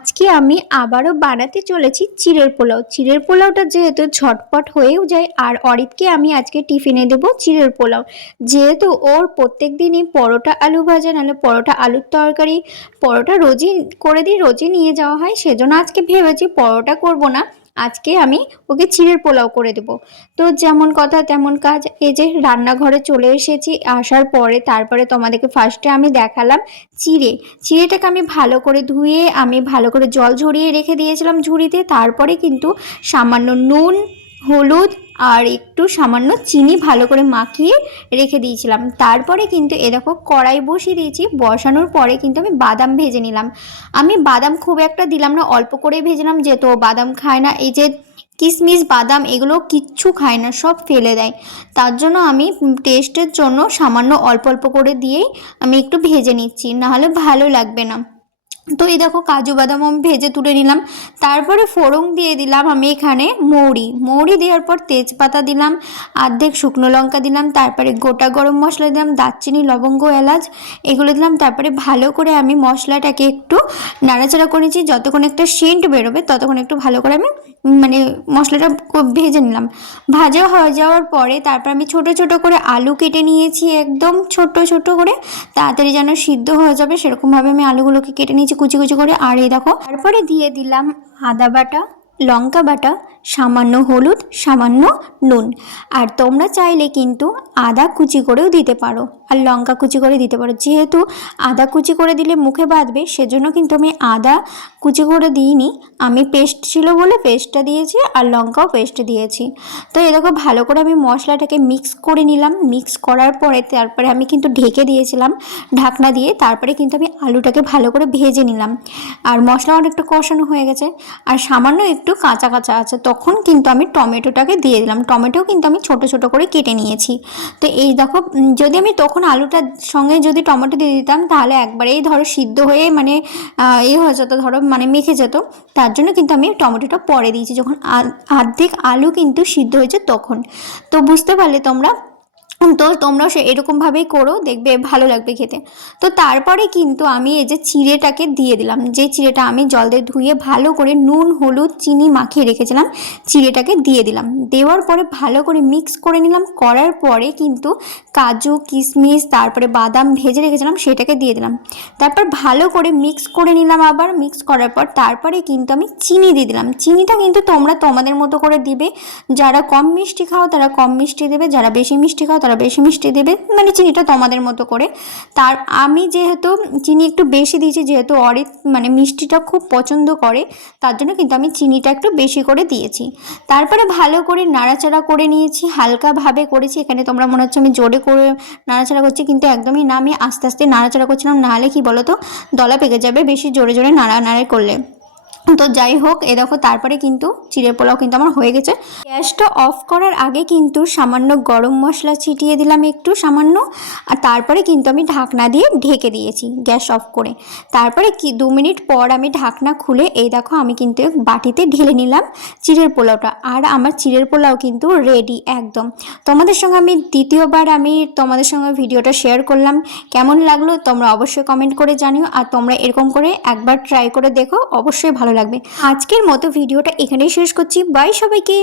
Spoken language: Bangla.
আজকে আমি আবারও বানাতে চলেছি চিড়ের পোলাও। চিড়ের পোলাওটা যেহেতু ঝটপট হয়েও যায়, আর অরিতকে আমি আজকে টিফিনে দেবো চিড়ের পোলাও। যেহেতু ওর প্রত্যেক দিনই পরোটা আলু ভাজা নাহলে পরোটা আলুর তরকারি, পরোটা রোজই করে দিই, রোজই নিয়ে যাওয়া হয়, সেজন্য আজকে ভেবেছি পরোটা করব না, আজকে আমি ওকে চিড়ের পোলাও করে দেবো। তো যেমন কথা তেমন কাজ, এই যে রান্নাঘরে চলে এসেছি। আসার পরে তারপরে তোমাদেরকে ফার্স্টে আমি দেখালাম চিড়েটাকে আমি ভালো করে ধুয়ে আমি ভালো করে জল ঝরিয়ে রেখে দিয়েছিলাম ঝুড়িতে। তারপরে কিন্তু সামান্য নুন, হলুদ আর একটু সামান্য চিনি ভালো করে মাখিয়ে রেখে দিয়েছিলাম। তারপরে কিন্তু দেখো কড়াই বসিয়ে দিয়েছি। বসানোর পরে কিন্তু আমি বাদাম ভেজে নিলাম। আমি বাদাম খুব একটা দিলাম না, অল্প করে ভেজলাম, যেহেতু বাদাম খায় না। এই যে কিশমিশ বাদাম এগুলো কিচ্ছু খায় না, সব ফেলে দেয়। তার জন্য আমি টেস্টের জন্য সামান্য অল্প অল্প করে দিয়েই আমি একটু ভেজে নিচ্ছি, নাহলে ভালো লাগবে না। তো এই দেখো কাজু বাদাম আমি ভেজে তুলে নিলাম। তারপরে ফোড়ন দিয়ে দিলাম আমি এখানে মৌরি দেওয়ার পর তেজপাতা দিলাম, অর্ধেক শুকনো লঙ্কা দিলাম, তারপরে গোটা গরম মশলা দিলাম, দারচিনি লবঙ্গ এলাচ এগুলো দিলাম। তারপরে ভালো করে আমি মশলাটাকে একটু নাড়াচাড়া করেছি, যতক্ষণ একটা সেন্ট বেরোবে ততক্ষণ একটু ভালো করে আমি মানে মশলাটা ভেজে নিলাম। ভাজা হয়ে যাওয়ার পরে তারপর আমি ছোট ছোট করে আলু কেটে নিয়েছি, একদম ছোট ছোট করে, তাড়াতাড়ি যেন সিদ্ধ হয়ে যাবে সেরকমভাবে আমি আলুগুলোকে কেটে নিয়েছি কুচি কুচি করে। আর এই দেখো তারপরে দিয়ে দিলাম আদা বাটা, লঙ্কা বাটা, সামান্য হলুদ, সামান্য নুন। আর তোমরা চাইলে কিন্তু আদা কুচি করেও দিতে পারো আর লঙ্কা কুচি করে দিতে পারো। যেহেতু আদা কুচি করে দিলে মুখে বাঁধবে, সেজন্য কিন্তু আমি আদা কুচি করে দিইনি, আমি পেস্ট ছিল বলে পেস্টটা দিয়েছি, আর লঙ্কাও পেস্ট দিয়েছি। তো এরকম ভালো করে আমি মশলাটাকে মিক্স করে নিলাম। মিক্স করার পরে তারপরে আমি কিন্তু ঢেকে দিয়েছিলাম ঢাকনা দিয়ে। তারপরে কিন্তু আমি আলুটাকে ভালো করে ভেজে নিলাম। আর মশলা অনেকটা কষানো হয়ে গেছে, আর সামান্য একটু কাঁচা কাঁচা আছে, তখন কিন্তু আমি টমেটোটাকে দিয়ে দিলাম। টমেটো কিন্তু আমি ছোট ছোট করে কেটে নিয়েছি। তো এই দেখো যদি আমি তখন আলুটার সঙ্গে যদি টমেটো দিয়ে দিতাম, তাহলে একবারেই ধরো সিদ্ধ হয়ে মানে হয়ে যেত, ধরো মানে মেখে যেত। তার জন্য কিন্তু আমি টমেটোটা পরে দিয়েছি, যখন অর্ধেক আলু কিন্তু সিদ্ধ হয়েছে তখন। তো বুঝতে পারলে তোমরা? তো তোমরাও এরকমভাবেই করো, দেখবে ভালো লাগবে খেতে। তো তারপরে কিন্তু আমি এই যে চিড়েটাকে দিয়ে দিলাম, যে চিড়েটা আমি জল দিয়ে ধুয়ে ভালো করে নুন হলুদ চিনি মাখিয়ে রেখেছিলাম, চিড়েটাকে দিয়ে দিলাম। দেওয়ার পরে ভালো করে মিক্স করে নিলাম। করার পরে কিন্তু কাজু কিশমিশ তারপরে বাদাম ভেজে রেখেছিলাম সেটাকে দিয়ে দিলাম। তারপর ভালো করে মিক্স করে নিলাম। আবার মিক্স করার পর তারপরে কিন্তু আমি চিনি দিয়ে দিলাম। চিনিটা কিন্তু তোমরা তোমাদের মতো করে দিবে, যারা কম মিষ্টি খাও তারা কম মিষ্টি দেবে, যারা বেশি মিষ্টি খাও তারা বেশি মিষ্টি দেবে, মানে চিনিটা তোমাদের মতো করে। তার আমি যেহেতু চিনি একটু বেশি দিয়েছি, যেহেতু অরিত মানে মিষ্টিটা খুব পছন্দ করে, তার জন্য কিন্তু আমি চিনিটা একটু বেশি করে দিয়েছি। তারপরে ভালো করে নাড়াচাড়া করে নিয়েছি, হালকাভাবে করেছি। এখানে তোমরা মনে হচ্ছে আমি জোরে করে নাড়াচাড়া করছি, কিন্তু একদমই না, আমি আস্তে আস্তে নাড়াচাড়া করছিলাম, নাহলে কি বলো তো দলা পেকে যাবে বেশি জোরে জোরে নাড়ানাড়ি করলে। তো যাই হোক, এ দেখো তারপরে কিন্তু চিড়ের পোলাও কিন্তু আমার হয়ে গেছে। গ্যাসটা অফ করার আগে কিন্তু সামান্য গরম মশলা ছিটিয়ে দিলাম একটু সামান্য, আর তারপরে কিন্তু আমি ঢাকনা দিয়ে ঢেকে দিয়েছি গ্যাস অফ করে। তারপরে কি 2 মিনিট পর আমি ঢাকনা খুলে এই দেখো আমি কিন্তু বাটিতে ঢেলে নিলাম চিড়ের পোলাওটা। আর আমার চিড়ের পোলাও কিন্তু রেডি একদম। তোমাদের সঙ্গে আমি দ্বিতীয়বার আমি তোমাদের সঙ্গে ভিডিওটা শেয়ার করলাম, কেমন লাগলো তোমরা অবশ্যই কমেন্ট করে জানিও। আর তোমরা এরকম করে একবার ট্রাই করে দেখো, অবশ্যই ভালো লাগবে। আজকের মতো ভিডিওটা এখানেই শেষ করছি। বাই সবাইকে।